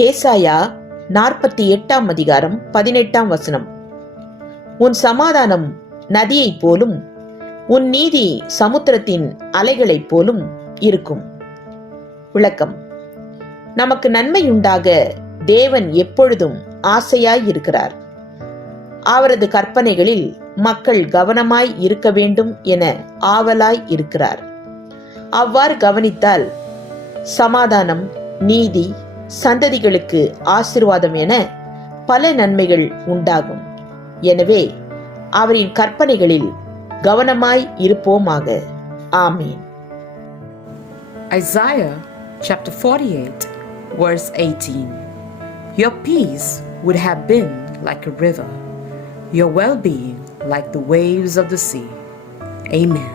ஏசாயா 48:18 உன் சமாதானம் நதியைப் போலும் உன் நீதி சமுத்திரத்தின் அலைகளைப் போலும் இருக்கும். விளக்கம்: நமக்கு நன்மையுண்டாக தேவன் எப்பொழுதும் ஆசையாயிருக்கிறார். அவரது கற்பனைகளில் மக்கள் கவனமாய் இருக்க வேண்டும் என ஆவலாய் இருக்கிறார். அவ்வாறு கவனித்தால் சமாதானம், நீதி, சந்ததிகளுக்கு ஆசீர்வாதம் என பல நன்மைகள் உண்டாகும். எனவே அவரின் கற்பனைகளில் கவனமாய் இருப்போமாக. ஆமீன். Isaiah chapter 48 verse 18. Your peace would have been like a river, your well-being like the waves of the sea. Amen.